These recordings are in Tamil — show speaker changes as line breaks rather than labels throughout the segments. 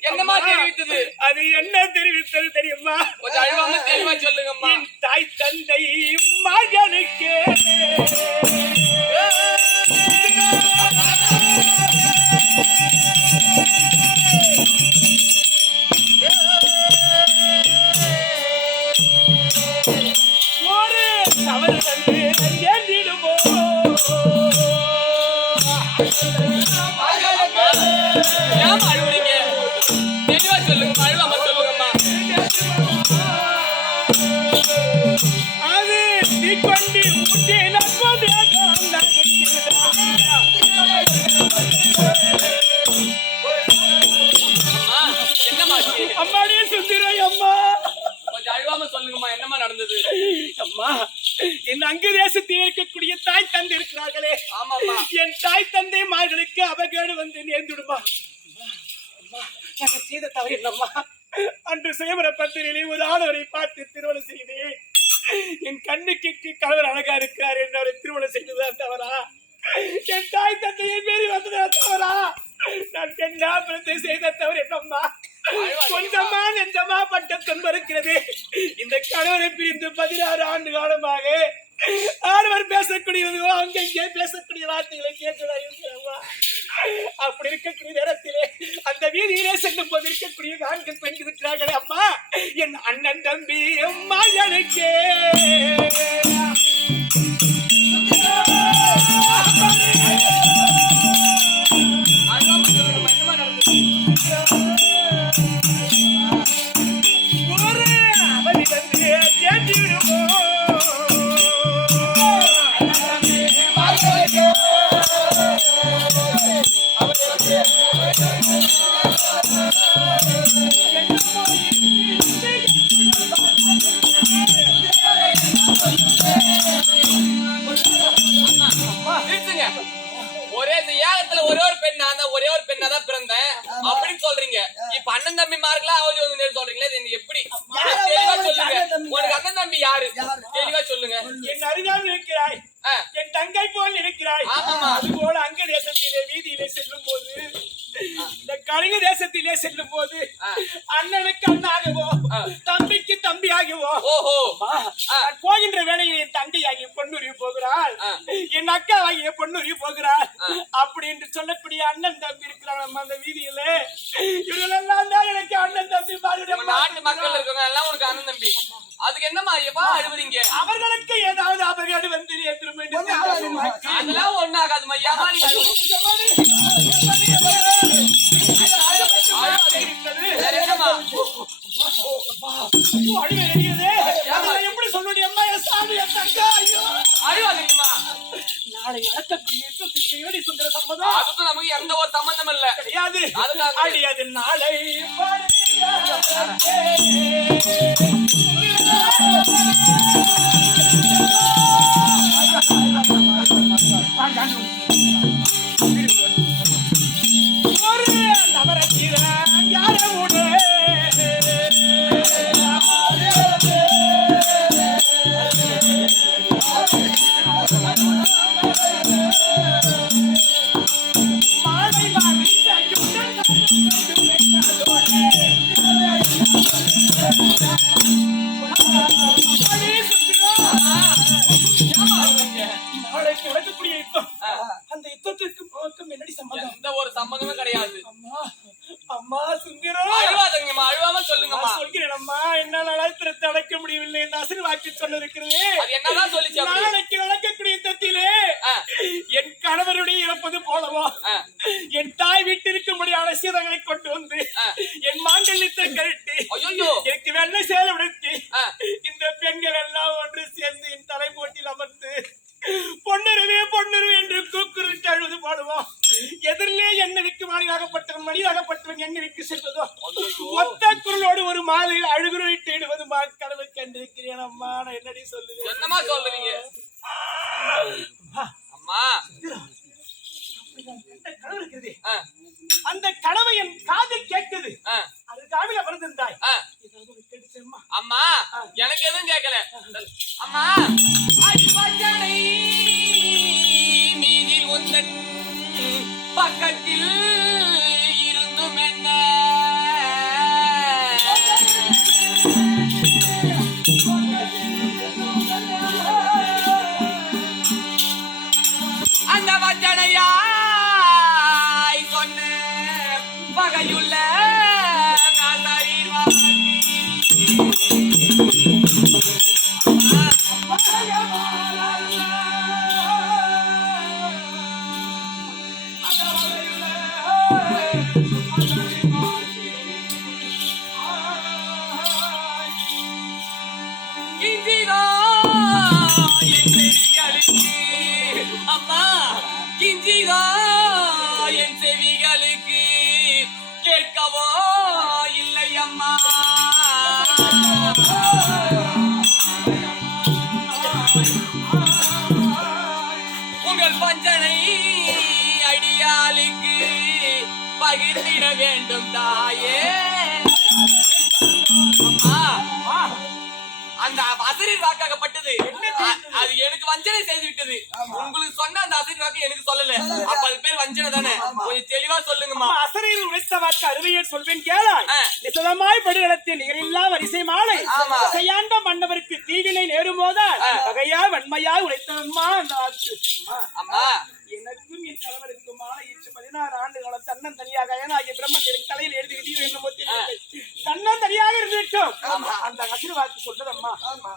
என்னமா தெரிவித்தது?
அது என்ன தெரிவித்தது தெரியுமா?
கொஞ்சம் அழுவாம தெளிவா சொல்லுங்கம்மா.
தாய் தந்தை மகனுக்கே ஒரு தவறு வந்து என் அங்கு தேசத்தில் இருக்கக்கூடிய தாய் தந்தை இருக்கிறார்களே. என் தாய் தந்தை மார்களுக்கு அவகேடு வந்து நேர்ந்துடுமா? அம்மா, நாங்கள் செய்த தவறு என்னம்மா? அன்று சேவர பத்திரிலே ஒரு ஆடவரை பார்த்து திருமணம் செய்தேன். என் கண்ணுக்கு கணவர் அழகா இருக்கிறார் என்று அவரை திருமணம் செய்ததுதான் தவறா? என் தாய் தந்தையை மீறி வந்ததா தவறா? நான் பெண்ணாபுரத்தை செய்த தவறு என்னம்மா? கொஞ்சமா நெஞ்சமா பட்ட துன்பம் இருக்கிறது. இந்த கணவரை பிரிந்து பதினாறு ஆண்டு காலமாக அப்படி இருக்கக்கூடிய நேரத்திலே அந்த வீதியிலே செல்லும் போது இருக்கக்கூடிய நான்கு பெண்கள் இருக்கிறார்களே அம்மா. என் அண்ணன் தம்பி அம்மா எனக்கே ஒரே
ஏகத்துல ஒரே ஒரு பெண் நான் தான் ஒரே ஒரு பெண்ணா தான் பிறந்தேன். அப்படின்னு சொல்றீங்க. இப்ப அண்ணன் தம்பி மார்க்கெல்லாம் அவதி வந்து சொல்றீங்களா இது எப்படி? தெளிவா சொல்லுங்க. உனக்கு அண்ணன் தம்பி யாரு? தெளிவா சொல்லுங்க.
என் அருகாமல் இருக்கிறாய். என் தங்கை போல் இருக்கிறாய்.
ஆமாமா.
அதுபோல அங்க தேசத்திலே வீதியிலே செல்லும் போது இந்த கலிங்க தேசத்திலே செல்லும் போது. அண்ணனுக்கு அண்ணாகவோ
ஆ.
தம்பிக்கு தம்பியாகவோ
ஓஹோ
அம்மா, நான் போகின்ற வேளையில் என் தங்கையாகிய பொன்னுருவி போகிறாள்
ஆ.
என் அக்காவாகிய பொன்னுருவி போகிறாள்
ஆ.
அப்படி என்று சொல்லக்கூடிய அண்ணன் தம்பி இருக்கிறாங்க நம்ம அந்த வீதியில இவங்களெல்லாம் தான் எனக்கு அண்ணன் தம்பி
நம்ம நாட்டு மக்கள்
மாதிரி
இருக்கவங்க எல்லாம் உனக்கு அண்ணன் தம்பி அதுக்கு என்னம்மா எப்பா அழுவுறீங்க
அவர்களுக்கு ஏதாவது திரும்ப
அதெல்லாம் ஒண்ணு வேற என்னம்மா
எப்படி சொல்லுடைய அம்மா சாமி தங்கா ஐயோ.
அழுவாதீங்கம்மா
நாளை நடக்கக்கூடிய யுத்தத்துக்கு ஏடி சுந்தர சம்மதம்
அதுக்கும் நமக்கு எந்த ஒரு சம்பந்தம் இல்ல.
கிடையாது.
அதுக்காக
அடியது நாளை
சம்பந்தமும் கிடையாது.
அம்மா அம்மா சுந்தரம்
அழுவாதீங்கம்மா அழுவாம சொல்லுங்கம்மா.
சொல்கிறேன் அம்மா என்னால் அழைத்திரத்தை அடைக்க முடியவில்லை என்று அசல் வாக்கி சொல்லிருக்கிறது
அது என்னதான் சொல்லிச்சு
நாளைக்கு நடக்கக்கூடிய யுத்தத்திலே
ஆ,
என் கணவருடைய இறப்பது போலவோ என் தாய் வீட்டிற்கும்படியான சீதங்களை கொண்டு வந்து. என் மாங்கல்யத்தை கழட்டி
ஐயோ
எனக்கு வெள்ளை சேலை அம்மா. அந்த கனவு இருக்கிறது. அந்த கனவை என் காதில் கேட்குது.
ஆ,
அது காவில பிறந்திருந்தாய்?
அம்மா எனக்கு எதுவும் கேட்கல. அம்மா. மீதில் உந்தன் பக்கத்தில் இருந்தும் என்ன Pues. வேண்டும் தாயே. அந்த அசரின் வாக்காகப்பட்டது. அது எனக்கு வஞ்சனை செய்து விட்டது உங்களுக்கு சொன்ன அந்த அசரின் வாக்கு எனக்கு சொல்லல. அப்ப அது பேர் வஞ்சனை தானே? கொஞ்சம் தெளிவா சொல்லுங்கம்மா.
அசரையில் உரைத்த வாக்கு அறுவையில் சொல்வேன் கேளாய். நிசதமாய் படுகளத்தில் நிகரில்லா வரிசை மாலை. இசையாண்ட மன்னவருக்கு தீவினை நேரும்போதால் வகையா வன்மையா உரைத்தவம்மா அந்த வாக்கு அம்மா, எனக்கும் என் கணவருக்குமான இன்று பதினாறு ஆண்டுகாலம் தன்னன் தனியாக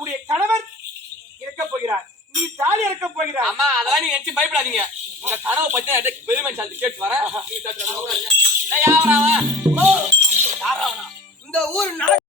உடைய கணவர் இறக்கப் போகிறார். நீ தாலி இறக்கப் போகிறார்
அம்மா அதெல்லாம் நீங்க நினைச்சு பயப்படாதீங்க. உங்க கனவு பத்தி நான் பெருமை சாலி கேட்டு வரேன்.